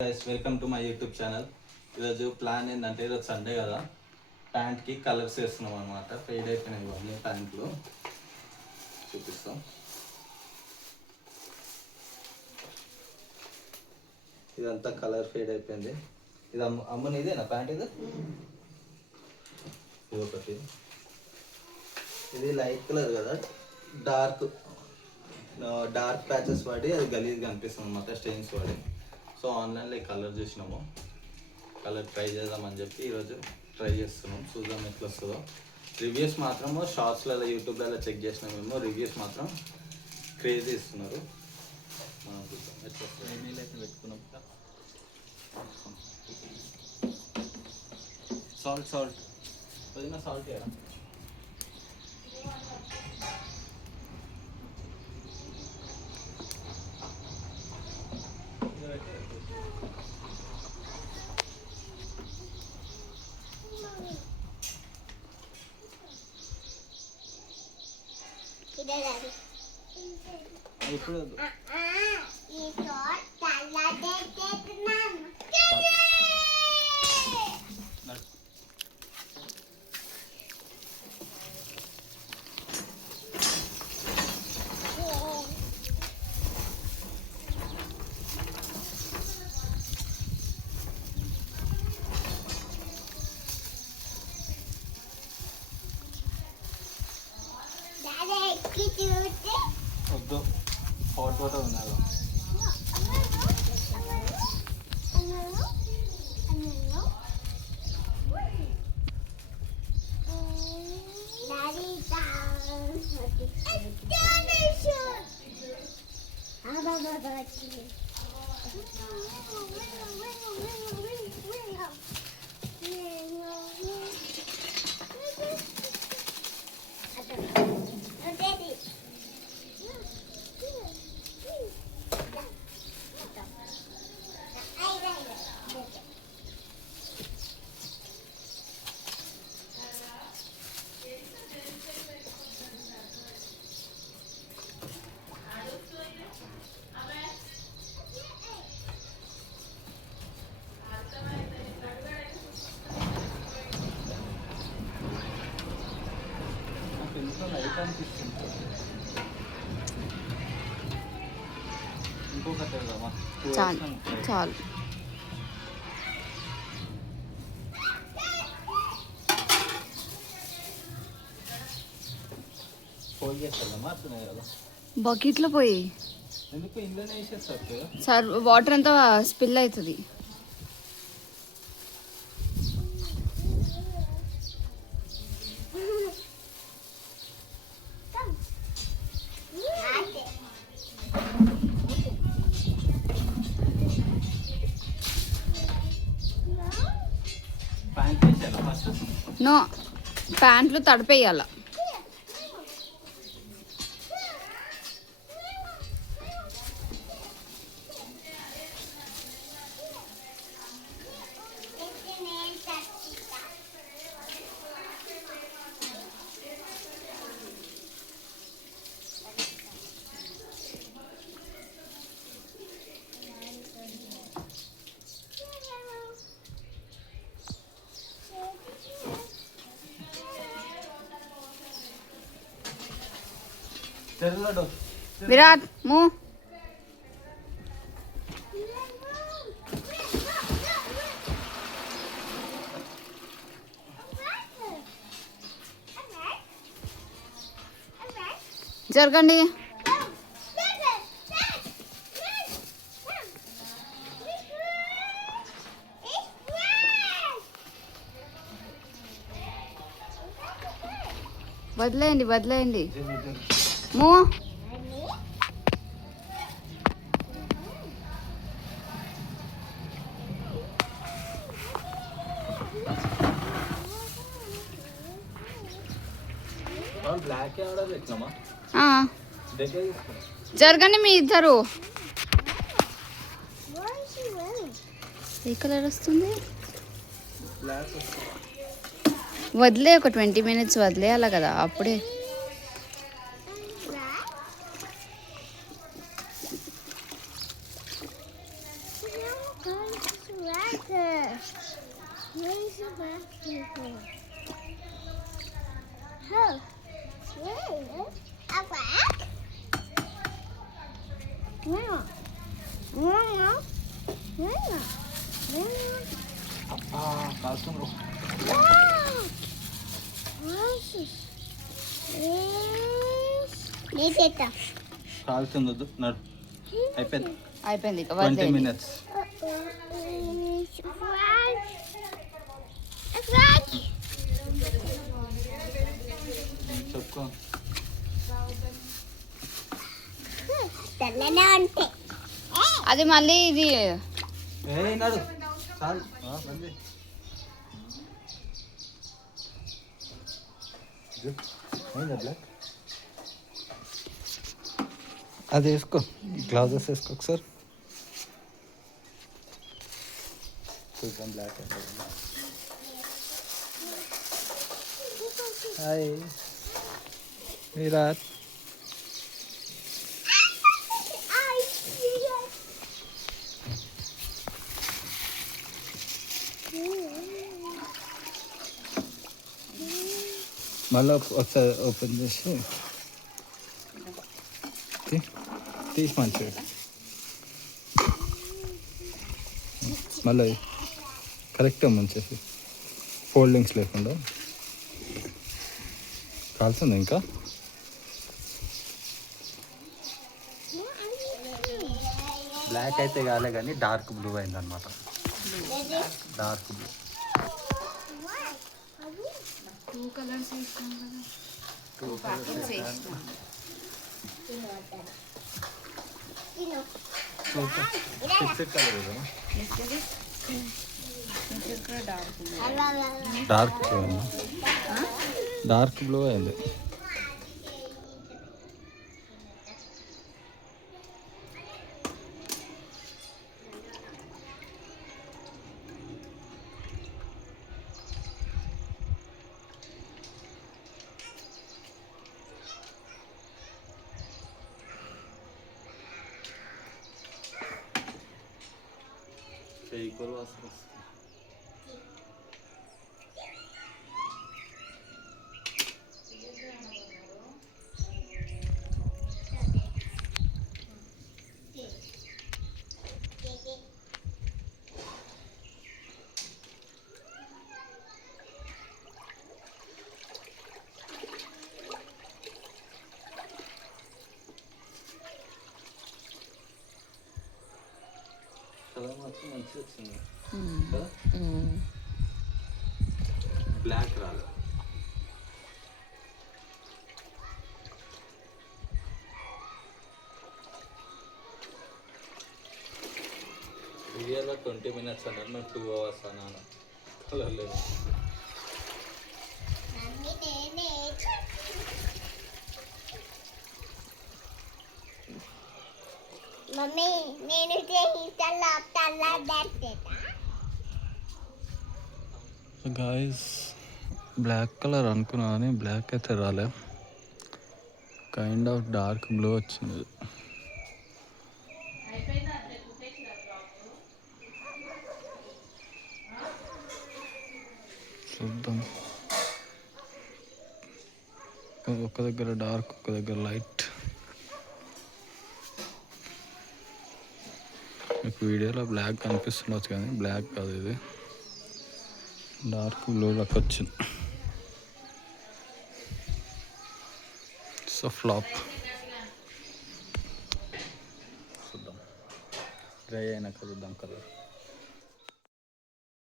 Guys welcome to my YouTube channel. ఈరోజు ప్లాన్ ఏంటంటే ఈరోజు సండే కదా, ప్యాంట్కి కలర్స్ వేస్తున్నాం అనమాట. ఫేడ్ అయిపోయినాయి ఇవన్నీ ప్యాంట్లు చూపిస్తాం. ఇదంతా కలర్ ఫేడ్ అయిపోయింది. ఇది అమ్మని ఇదేనా ప్యాంట్? ఇది ఒకటి, ఇది లైట్ కలర్ కదా, డార్క్ డార్క్ ప్యాచెస్ పడి అది గలీజ్గా అనిపిస్తుంది అనమాట, స్టెయిన్స్ పడి. సో ఆన్లైన్లో ఈ కలర్ చూసినాము, కలర్ ట్రై చేద్దామని చెప్పి ఈరోజు ట్రై చేస్తున్నాం. చూద్దాం ఎట్లా వస్తుందో. రివ్యూస్ మాత్రము షార్ట్స్లలో యూట్యూబ్లలో చెక్ చేసినామేమో, రివ్యూస్ మాత్రం క్రేజీ ఇస్తున్నారు. మనం చూద్దాం ఎట్లా వస్తుంది. నీళ్ళు అయితే పెట్టుకున్నాం. సాల్ట్ కొద్దిగా సాల్ట్ కదా. ఇప్పుడు వద్దు, హాట్ వాటర్ ఉండాలి. చాలు చాలు. బకెట్లో పోయి సార్ వాటర్ అంతా స్పిల్ అవుతుంది. నో, ప్యాంట్లు తడిపేయాల. విరాట్ మూ జరగండి. వదిలేయండి మూ. జరగండి మీ ఇద్దరు. ఏ కలర్ వస్తుంది? వదిలే, ఒక 20 minutes వదిలేయాలి కదా, అప్పుడే. కాల్తుంది కాల్తుంది వద్దు నడు అయిపోయింది అయిపోయింది ఇక 20 వదిలేయండి. minutes. చెప్పుకో అది మళ్ళీ ఇది నడు చాలు బండి అది వేసుకో గ్లాసెస్ వేసుకో ఒకసారి చూద్దాం బ్లాక్ హాయ్ విరాట్ మళ్ళీ ఒకసారి ఓపెన్ చేసి తీసి మంచిగా మళ్ళీ కరెక్ట్గా మంచేసి ఫోల్డింగ్స్ లేకుండా కాల్తుంది ఇంకా బ్లాక్ అయితే కాలే కానీ డార్క్ బ్లూ అయిందనమాట డార్క్ బ్లూ 2 కలర్స్ వేసినాం కదా 2 ప్యాకెట్స్ వేసినాం fixed colour dark dark blue అయింది ఈక్వల్ వాసన వస్తుంది కలర్ మాత్రం మంచిగా వచ్చింది కదా బ్లాక్ రాదు రియల్గా 20 minutes అన్నారు మేము 2 hours అన్నాను కలర్ లేదు మమ్మీ నేను గాయస్ బ్లాక్ కలర్ అనుకున్నా కానీ బ్లాక్ అయితే రాలే కైండ్ ఆఫ్ డార్క్ బ్లూ వచ్చింది చూద్దాం ఒక దగ్గర డార్క్ ఒక దగ్గర లైట్ మీకు వీడియోలో బ్లాక్ కనిపిస్తుండొచ్చు కానీ బ్లాక్ కాదు ఇది డార్క్ బ్లూలోకి వచ్చింది సో ఫ్లాప్ చూద్దాం డ్రై అయినాక చూద్దాం కలర్